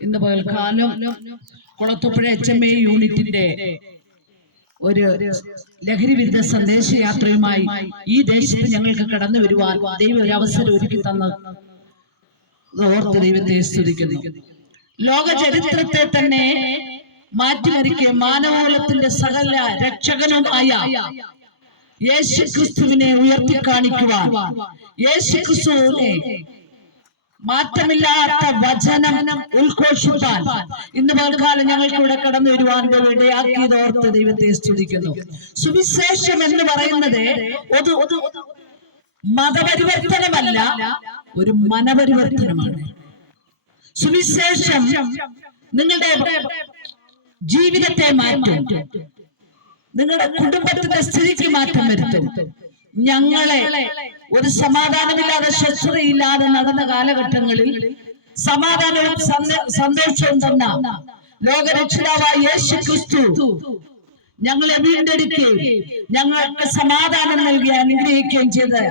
ഇന്ന് പകൽക്കാലം Kulathupuzha H M A യൂണിറ്റിന്റെ ഒരു ലഹരി വിരുദ്ധ സന്ദേശ യാത്രയുമായി ഈ ദേശത്ത് ഞങ്ങൾക്ക് കടന്നു വരുവാൻ ദൈവം ഒരു അവസരം ഒരുക്കി തന്ന. ഓർത്ത് ദൈവത്തെ സ്തുതിക്കുന്നു. ലോക ചരിത്രത്തെ തന്നെ മാറ്റിമറിക്കെ മാനവകുലത്തിന്റെ സകല രക്ഷകനുമായ യേശു ക്രിസ്തുവിനെ ഉയർത്തി കാണിക്കുവാൻ. യേശു ക്രിസ്തുവിനെ മാറ്റമില്ലാത്ത വചനം ഉദ്ഘോഷിപ്പാൻ ഇന്ന് പകൽക്കാലം ഞങ്ങൾക്ക് ഇവിടെ കടന്നു വരുവാൻ ഇടയാക്കിയതോർത്ത് ദൈവത്തെ സ്തുതിക്കുന്നു. സുവിശേഷം എന്ന് പറയുന്നത് ഒരു മതപരിവർത്തനമല്ല ഒരു മനപരിവർത്തനമാണ്. സുവിശേഷം നിങ്ങളുടെ ജീവിതത്തെ മാറ്റും. നിങ്ങളുടെ കുടുംബത്തിന്റെ സ്ഥിതിക്ക് മാറ്റം വരുത്തും. ഞങ്ങളെ ഒരു സമാധാനമില്ലാതെ സ്വസ്ഥതയില്ലാതെ നടന്ന കാലഘട്ടങ്ങളിൽ സമാധാനവും സന്തോഷവും തന്ന ലോകരക്ഷിതാവായ യേശു ക്രിസ്തു ഞങ്ങളെ വീണ്ടെടുക്കുകയും ഞങ്ങൾക്ക് സമാധാനം നൽകി അനുഗ്രഹിക്കുകയും ചെയ്ത്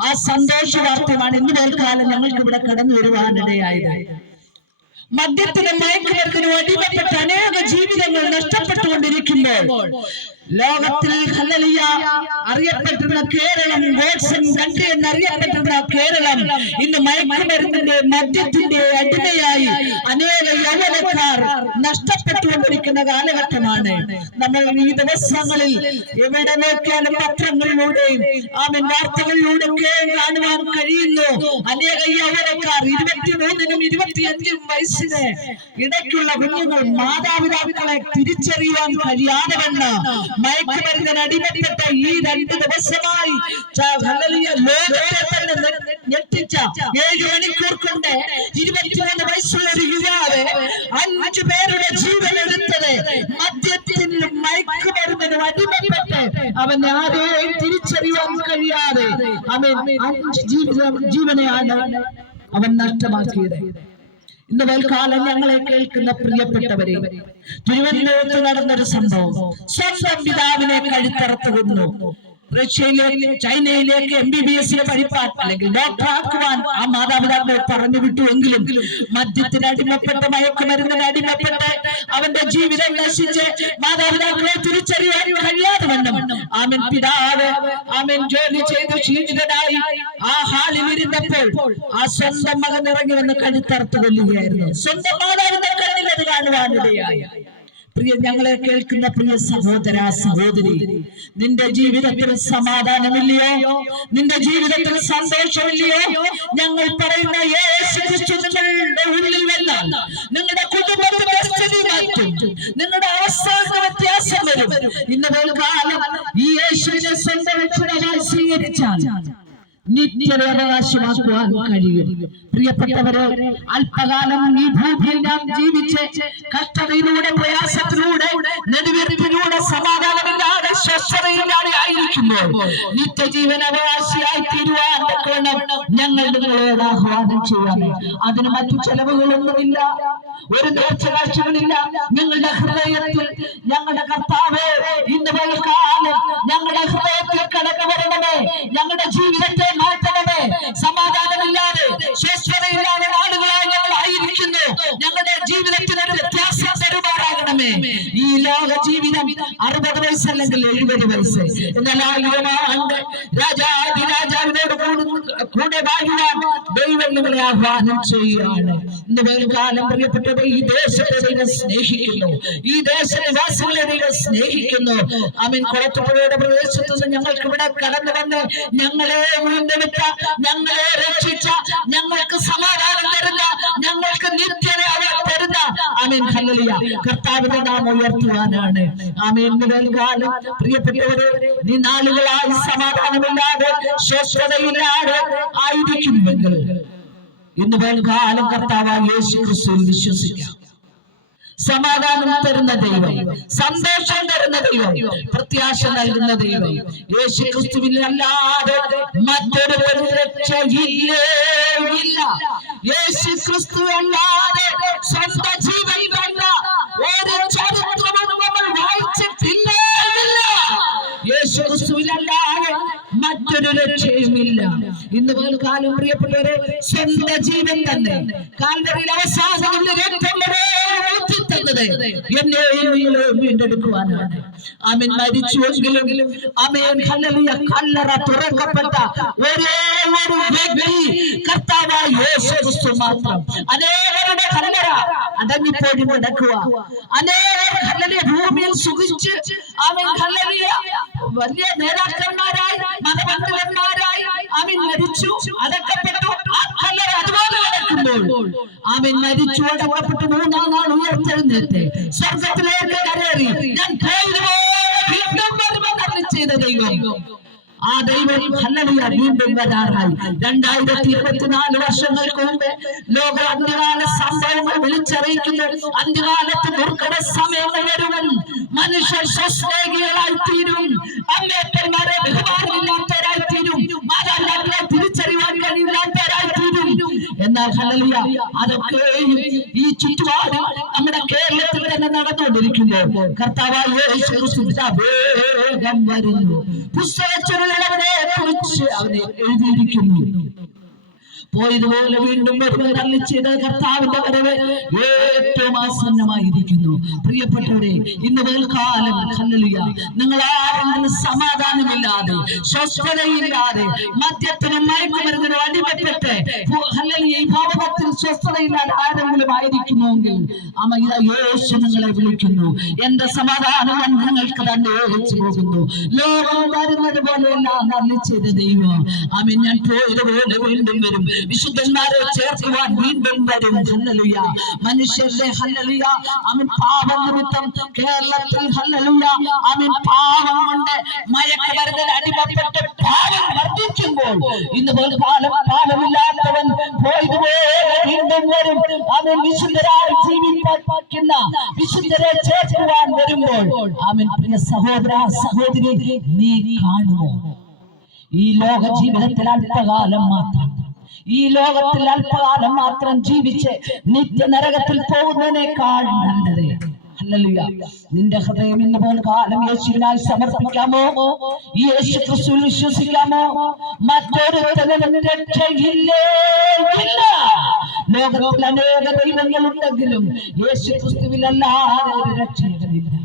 ആ സന്തോഷ വാർത്തയാണ് ഇന്ന് പോൽക്കാലം ഞങ്ങൾക്ക് ഇവിടെ കടന്നു വരുവാനിടയായത് മദ്യത്തിനും മയക്കുമരുന്നിനും അടിമപ്പെട്ട അനേക ജീവിതങ്ങൾ നഷ്ടപ്പെട്ടുകൊണ്ടിരിക്കുമ്പോൾ ലോകത്തിൽ ഹല്ലേലൂയ അറിയപ്പെട്ടിരുന്ന കേരളം ഗോഡ്സൺ കൺട്രി എന്നറിയപ്പെട്ടിരുന്ന കേരളം ഇന്ന് മയക്കുമരുന്നിന്റെ മദ്യത്തിന്റെ അടിമയായി അനേക യൗവനക്കാർ നഷ്ടപ്പെട്ടുകൊണ്ടിരിക്കുന്ന കാലഘട്ടമാണ്. നമ്മൾ ഈ ദിവസങ്ങളിൽ എവിടെ നോക്കിയാലും പത്രങ്ങളിലൂടെയും ആമൻ വാർത്തകളിലൂടെയൊക്കെ കാണുവാൻ കഴിയുന്നു. അനേക യൗവനക്കാർ ഇരുപത്തിമൂന്നിനും ഇരുപത്തിയഞ്ചിനും വയസ്സിന് ഇടയ്ക്കുള്ള കുഞ്ഞുങ്ങൾ മാതാപിതാക്കളെ തിരിച്ചറിയുവാൻ കഴിയാതെ വന്ന് മയക്കുമരുന്നിന് അടിമപ്പെട്ട ഈ രണ്ട് ദിവസമായി ലോകത്തെ തന്നെ ഞെട്ടിച്ച ഏഴ് മണിക്കൂർ കൊണ്ട് ഇരുപത്തിമൂന്ന് വയസ്സുള്ള ഒരു യുവാവ് അഞ്ചു പേരുടെ ജീവൻ എടുത്തത് മദ്യത്തിനും മയക്കുമരുന്നിനും അടിമപ്പെട്ട് അവൻ ആരെയും തിരിച്ചറിയാൻ കഴിയാതെ അവൻ അഞ്ച് ജീവനെയാണ് അവൻ നഷ്ടമാക്കിയത്. ഇന്ന് മേൽക്കാലം ഞങ്ങളെ കേൾക്കുന്ന പ്രിയപ്പെട്ടവരെ തിരുവനന്തപുരത്ത് നടന്നൊരു സംഭവം സ്വന്തം പിതാവിനെ കഴുത്തറത്ത് കൊന്നു. റഷ്യയിലേക്ക് ചൈനയിലേക്ക് എം ബി ബി എസിനെ പഠിപ്പാൻ അല്ലെങ്കിൽ ഡോക്ടർ ആക്കുവാൻ ആ മാതാപിതാക്കളെ പറഞ്ഞു വിട്ടു എങ്കിലും മദ്യത്തിന് അടിമപ്പെട്ട് മയക്കുമരുന്നിന് അടിമപ്പെട്ട് അവന്റെ ജീവിതം നശിച്ച് മാതാപിതാക്കളെ തിരിച്ചറിയാൻ കഴിയാതെ വണ്ണം. ആമൻ പിതാവ് ആമൻ ജോലി ചെയ്ത് ക്ഷീണിതനായി ആ ഹാളിൽ ഇരുന്നപ്പോൾ ആ സ്വന്തം മകൻ ഇറങ്ങി വന്ന് കഴുത്തറുത്ത് കൊല്ലുകയായിരുന്നു. സ്വന്തം മാതാവിന്റെ കണ്ണിൽ അത് കാണുവാനിടയായി പ്രിയ ഞങ്ങളെ കേൾക്കുന്ന പ്രിയ സഹോദര സഹോദരി നിന്റെ ജീവിതത്തിൽ സമാധാനമില്ലയോ? നിന്റെ ജീവിതത്തിൽ സന്തോഷമില്ലയോ? ഞങ്ങൾ പറയുന്ന നിങ്ങളുടെ ഉള്ളിൽ വന്നാൽ നിങ്ങളുടെ കുടുംബത്തിന്റെ സ്ഥിതി മാറ്റും നിങ്ങളുടെ അവസ്ഥകൾക്ക് വ്യത്യാസം വരും. ഇന്ന് കാലം ഈ യേശുവിനെ സ്വന്തം സ്വീകരിച്ചാൽ അവകാശമാക്കുവാൻ കഴിയും. പ്രിയപ്പെട്ടവരെ അല്പകാലം ഈ ഭൂമിയിൽ നാം ജീവിച്ച് കഷ്ടതയിലൂടെ പ്രയാസത്തിലൂടെ നെടുവീർപ്പിലൂടെ സമാധാനമില്ലാതെ സ്വസ്ഥതയില്ലാതെ ആയിരിക്കുമ്പോൾ നിത്യജീവൻ അവകാശിയായി തീരുവാൻ ഞങ്ങൾ നിങ്ങളോട് ആഹ്വാനം ചെയ്യാം അതിന് മറ്റു ചെലവുകളൊന്നുമില്ല. ഒരു നേർച്ചകാഴ്ചകളില്ല. ഞങ്ങളുടെ ഹൃദയത്തിൽ ഞങ്ങളുടെ കർത്താവ് ഇന്ന് കാലം ഞങ്ങളുടെ ഹൃദയത്തിൽ കടന്നു വരണമേ ഞങ്ങളുടെ ജീവിതത്തെ মুসলিম বেড়ে গেছে রাজা വാഴുവാൻ ദൈവം നിങ്ങളെ ആഹ്വാനം ചെയ്യുകയാണ്. ഇന്ന് വേൽക്കാലം പ്രിയപ്പെട്ടത് ഈ ദേശത്തെ നിങ്ങൾ സ്നേഹിക്കുന്നു. ഈ ദേശനിവാസികളെ നിങ്ങൾ സ്നേഹിക്കുന്നു. അമീൻ കുളത്തുപുഴയുടെ പ്രദേശത്ത് നിന്ന് ഞങ്ങൾക്ക് ഇവിടെ കടന്നു വന്ന് ഞങ്ങളെ വീണ്ടെടുത്ത ഞങ്ങളെ രക്ഷിച്ച ഞങ്ങൾക്ക് സമാധാനം തരുന്ന ഞങ്ങൾക്ക് നിത്യത അവർ തരുന്ന. അമീൻ ഹല്ലേലൂയ. കർത്താവിന്റെ നാം ഉയർത്തുവാനാണ്. അമീൻ ഇന്ന് വേൽക്കാലം പ്രിയപ്പെട്ടവരെ നീ നാളുകളായി സമാധാനമില്ലാതെ സ്വസ്ഥതയില്ലാതെ ആയിരിക്കുന്നുവെങ്കിൽ ഇന്ന് വേൽക്കാലം കർത്താവായ യേശു ക്രിസ്തുവിൽ വിശ്വസിക്കാം. സമാധാനം തരുന്ന ദൈവം സന്തോഷം തരുന്ന ദൈവം പ്രത്യാശ നൽകുന്ന ദൈവം യേശു ക്രിസ്തുവിൽ അല്ലാതെ മറ്റൊരു രക്ഷയില്ലേ? ഇല്ല. യേശു ക്രിസ്തു അല്ലാതെ സ്വന്തം ജീവൻ വന്ന ഒരു ചരിത്രവും നമ്മൾ വായിച്ചിട്ടില്ല. യേശു യേശു ക്രിസ്തുവിലല്ലാതെ മറ്റൊരു രക്ഷയുമില്ല. ഇന്ന് കാലം പ്രിയപ്പെട്ടവരെ സ്വന്തം ജീവൻ തന്നെ. കാൽവറിയിൽ അവസാനം നിങ്ങളെയും വീണ്ടെടുക്കുവാനാണ്. ആമൻ മരിച്ചുവെങ്കിലും അമേൻ ഹല്ലേലൂയ കല്ലറ തുറക്കപ്പെട്ട ഒരേ ഒരു വ്യക്തി കർത്താവായ മാത്രം. അനേകരുടെ കല്ലറ അടങ്ങിപ്പോയി നടക്കുക അനേകം ഹല്ലേലൂയ ഭൂമിയിൽ സുഖിച്ച് ആമീൻ ഹല്ലേലൂയ വലിയ നേതാക്കന്മാരായി മതമണ്ഡലന്മാരായി ആമീൻ മരിച്ചു. അടക്കപ്പെട്ടു അതുപോലെ കിടക്കുമ്പോൾ ആമേൻ മരിച്ചു. അടക്കപ്പെട്ടു മൂന്നാം നാൾ ഉയർത്തെഴുന്നേറ്റ് സ്വർഗത്തിലേക്ക് കരേറി ഞാൻ വീണ്ടും വരുമെന്ന് ചെയ്ത ദൈവം. ആ ദൈവം ഹല്ലേലൂയ വീണ്ടും വരാറായി. രണ്ടായിരത്തി ഇരുപത്തിനാല് വർഷങ്ങൾക്ക് മുമ്പ് ലോക അന്ത്യകാല സംഭവങ്ങൾ വിളിച്ചറിയിക്കുന്ന. അന്ത്യകാലത്ത് ദുർഘട സമയങ്ങൾ വരുവൻ മനുഷ്യർ സ്വസ്നേഹികളായി തീരും അമ്മേപ്പന്മാരെ ബഹുമാനമില്ലാത്തവരായി ഹല്ലേലൂയ ഈ ചുറ്റുപാട് നമ്മുടെ കേരളത്തിൽ തന്നെ നടന്നുകൊണ്ടിരിക്കുന്നു. കർത്താവായ വേഗം വരുന്നു. പുസ്തകച്ചുരുളവനെ കുറിച്ച് അവനെ എഴുതിയിരിക്കുന്നു. പോയതുപോലെ വീണ്ടും ചെയ്ത കർത്താവിന്റെ വരവ് ഏറ്റവും ആസന്നമായിരിക്കുന്നു. പ്രിയപ്പെട്ടവരെ ഇന്ന് വേൽക്കാലം. ഹല്ലേലൂയ. നിങ്ങൾ ആരെങ്കിലും സമാധാനമില്ലാതെ സ്വസ്ഥതയില്ലാതെ മദ്യത്തിനും മയക്കുമരുന്നിനും അടിമപ്പെട്ട് ഹല്ലേലൂയ ഈ സ്വസ്ഥതയില്ലാതെ ആരെങ്കിലും ആയിരിക്കുന്നുവെങ്കിൽ അമ്മ ഇതാ നിങ്ങളെ വിളിക്കുന്നു. എന്റെ സമാധാനം നിങ്ങൾക്ക് തന്നെ ഓടിച്ചു പോകുന്നു. ലോകം വരുന്നത് പോലെയല്ല ചെയ്ത ദൈവം. അമ്മ ഞാൻ പോയതുപോലെ വീണ്ടും വരും. വിശുദ്ധന്മാരെ ചേർക്കുവാൻ വീണ്ടും വരും. ഹല്ലേലൂയ. മനുഷ്യരുടെ ഹല്ലേലൂയ. അവൻ പാപം നിമിത്തം കേരളത്തിൽ ഹല്ലേലൂയ. അവൻ പാപം കൊണ്ട് മയക്കുമരുന്നിന് അടിമപ്പെട്ട് പാപം വർദ്ധിക്കുമ്പോൾ ഇന്ന് പോലും പാലം പാലമില്ലാത്തവൻ പോയതുപോലെ വീണ്ടും വരും. അവൻ വിശുദ്ധരായി ജീവിപ്പാക്കുന്ന വിശുദ്ധരെ ചേർക്കുവാൻ വരുമ്പോൾ അവൻ പ്രിയ സഹോദര സഹോദരി നീ കാണുമോ? ഈ ലോക ജീവിതത്തിൽ അല്പകാലം മാത്രം ഈ ലോകത്തിൽ അല്പകാലം മാത്രം ജീവിച്ച് നിത്യ നരകത്തിൽ പോകുന്നതിനേക്കാൾ നല്ലത്. നിന്റെ ഹൃദയം ഇന്ന് പോൽ കാലം യേശുവിനായി സമർപ്പിക്കാമോ? യേശു ക്രിസ്തുവിൽ വിശ്വസിക്കാമോ? മറ്റൊരു രക്ഷയില്ലേ? ലോകത്തിൽ അനേക ദൈവങ്ങളുണ്ടെങ്കിലും യേശു ക്രിസ്തുവിലല്ലാതെ ഒരു രക്ഷകനില്ല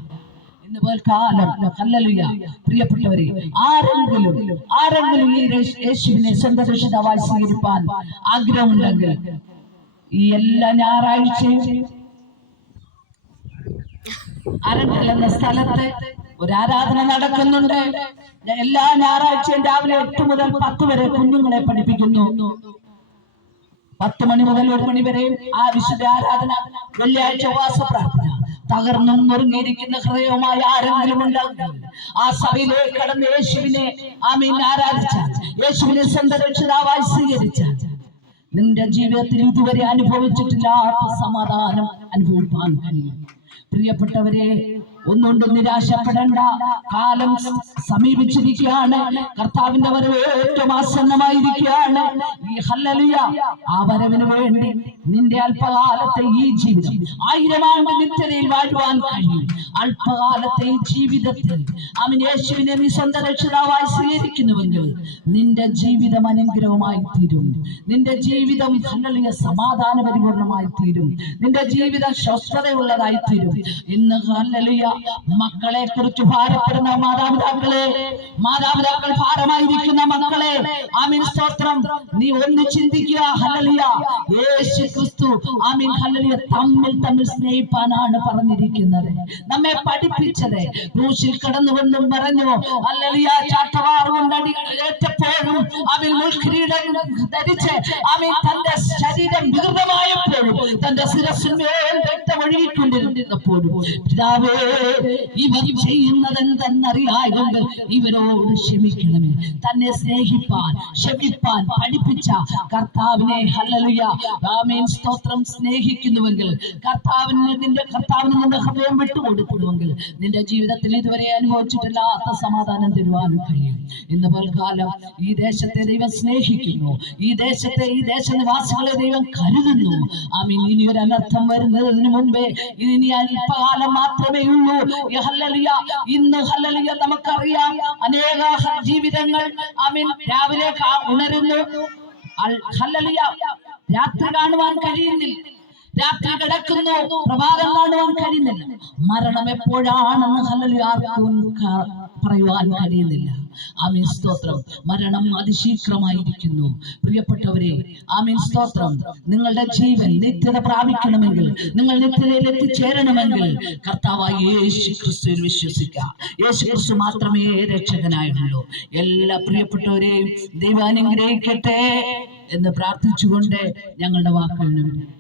ഇന്ന് കാലം ഹല്ലേലൂയ. പ്രിയപ്പെട്ടവരെ ആരെങ്കിലും ആരെങ്കിലും ഈ യേശുവിനെ സ്വന്തം രക്ഷിതാവായി സ്വീകരിപ്പാൻ ആഗ്രഹമുണ്ടെങ്കിൽ ഈ എല്ലാ ഞായറാഴ്ചയും അരണ്ടൽ എന്ന സ്ഥലത്ത് ഒരു ആരാധന നടക്കുന്നുണ്ട്. എല്ലാ ഞായറാഴ്ചയും രാവിലെ എട്ട് മുതൽ പത്ത് വരെ കുഞ്ഞുങ്ങളെ പഠിപ്പിക്കുന്നു. പത്ത് മണി മുതൽ ഒരു മണി വരെയും ആ വിശുദ്ധ ആരാധന വെള്ളിയാഴ്ച ഉപവാസ പ്രാർത്ഥന. തകർന്നും നുറുങ്ങിയിരിക്കുന്ന ഹൃദയവുമായി ആരെങ്കിലും ഉണ്ടാകും ആ സഭയിലേക്ക് കടന്ന് യേശുവിനെ ആമീൻ ആരാധിച്ച യേശുവിനെ സ്വന്തം സ്വീകരിച്ചാൽ നിന്റെ ജീവിതത്തിൽ ഇതുവരെ അനുഭവിച്ചിട്ടില്ലാത്ത സമാധാനം അനുഭവിക്കാൻ കഴിയും. പ്രിയപ്പെട്ടവരെ ഒന്നുകൊണ്ടും നിരാശപ്പെടേണ്ട. കാലം സമീപിച്ചിരിക്കുകയാണ്. കർത്താവിന്റെ വരവ് ഏറ്റവും ആസന്നമായിരിക്കുകയാണ്. ഈ ഹല്ലലിയ ആ വരവിന് വേണ്ടി നിന്റെ അല്പകാലത്തെ ഈ ജീവിതം ആയിരം ആണ്ട് നിത്യതയിൽ വാഴുവാൻ കഴിയും. അല്പകാലത്തെ ഈ ജീവിതത്തിൽ അവൻ യേശുവിനെ നീ സ്വന്തം രക്ഷിതാവായി സ്വീകരിക്കുന്നുവെങ്കിൽ നിന്റെ ജീവിതം അനുഗ്രഹമായി തീരും. നിന്റെ ജീവിതം ഹല്ലലിയ സമാധാന പരിപൂർണമായി തീരും. നിന്റെ ജീവിതം സ്വസ്ഥതയുള്ളതായി തീരും. ഇന്ന് ഹല്ലേലൂയ. മക്കളെ കുറിച്ച് ഭാരപ്പെടുന്ന മാതാപിതാക്കളെ മാതാപിതാക്കൾ ഭാരമായിരിക്കുന്ന മക്കളെ ആമീൻ സ്തോത്രം. നീ ഒന്ന് ചിന്തിക്കുക ഹല്ലേലൂയ. യേശു ക്രിസ്തു ആമീൻ ഹല്ലേലൂയ തമ്മിൽ തമ്മിൽ സ്നേഹിപ്പാനാണ് പറഞ്ഞിരിക്കുന്നത്. നമ്മെ പഠിപ്പിച്ചത്. ക്രൂശിൽ കടന്നുകൊണ്ടും പറഞ്ഞു. ഹല്ലേലൂയ ചാട്ടവാർ കൊണ്ട് അടി ഏറ്റപ്പോഴും അവൻ മുൾക്കിരീടം ധരിച്ച് അവൻ തന്റെ ശരീരം വികൃതമായപ്പോഴും തന്റെ ശിരസിന്മേൽ രക്തമൊഴുകിക്കൊണ്ടിരുന്നപ്പോഴും പിതാവേ ഇവർ ചെയ്യുന്നതെന്തെന്നറിയായതുകൊണ്ട് ഇവരോട് ക്ഷമിക്കണമേ. തന്നെ സ്നേഹിപ്പാൻ ക്ഷമിപ്പാൻ പഠിപ്പിച്ച കർത്താവിനെ ഹല്ലേലൂയ രാമേൻ സ്തോത്രം സ്നേഹിക്കുന്നുവെങ്കിൽ കർത്താവിന് നിന്റെ കർത്താവിന് നിന്റെ ഹൃദയം വിട്ടുകൊടുക്കുന്നുവെങ്കിൽ നിന്റെ ജീവിതത്തിൽ ഇതുവരെ അനുഭവിച്ചിട്ടില്ലാത്ത സമാധാനം തരുവാനും കഴിയും. ഇന്ന് പോൽക്കാലം ഈ ദേശത്തെ ദൈവം സ്നേഹിക്കുന്നു. ഈ ദേശത്തെ ഈ ദേശനിവാസികളെ ദൈവം കരുതുന്നു. ആമീൻ. ഇനി ഒരു അനർത്ഥം വരുന്നതിന് മുൻപേ ഇനി അല്പകാലം മാത്രമേ ഉള്ളൂ. ഇന്ന് ഹല്ലലിയ നമുക്കറിയാം. അനേക ജീവിതങ്ങൾ ആമീൻ രാവിലെ ഉണരുന്നു. ഹല്ലേലൂയ. രാത്രി കാണുവാൻ കഴിയുന്നില്ല. രാത്രി കിടക്കുന്നു. പ്രഭാതം കാണുവാൻ കഴിയുന്നില്ല. മരണം എപ്പോഴാണെന്ന് ഹല്ലലിയ പറയുവാൻ കഴിയുന്നില്ല. ആമീൻ. സ്തോത്രം. മരണം അതിശീഘ്രമായിരിക്കുന്നു. പ്രിയപ്പെട്ടവരെ ആമീൻ. സ്തോത്രം. നിങ്ങളുടെ ജീവൻ നിത്യത പ്രാപിക്കണമെങ്കിൽ നിങ്ങൾ നിത്യതയിൽ എത്തിച്ചേരണമെങ്കിൽ കർത്താവായ യേശു ക്രിസ്തുവിൽ വിശ്വസിക്കാം യേശു ക്രിസ്തു മാത്രമേ രക്ഷകനായിട്ടുള്ളൂ എല്ലാ പ്രിയപ്പെട്ടവരെയും ദൈവം അനുഗ്രഹിക്കട്ടെ എന്ന് പ്രാർത്ഥിച്ചുകൊണ്ട് ഞങ്ങളുടെ വാക്കുകൾ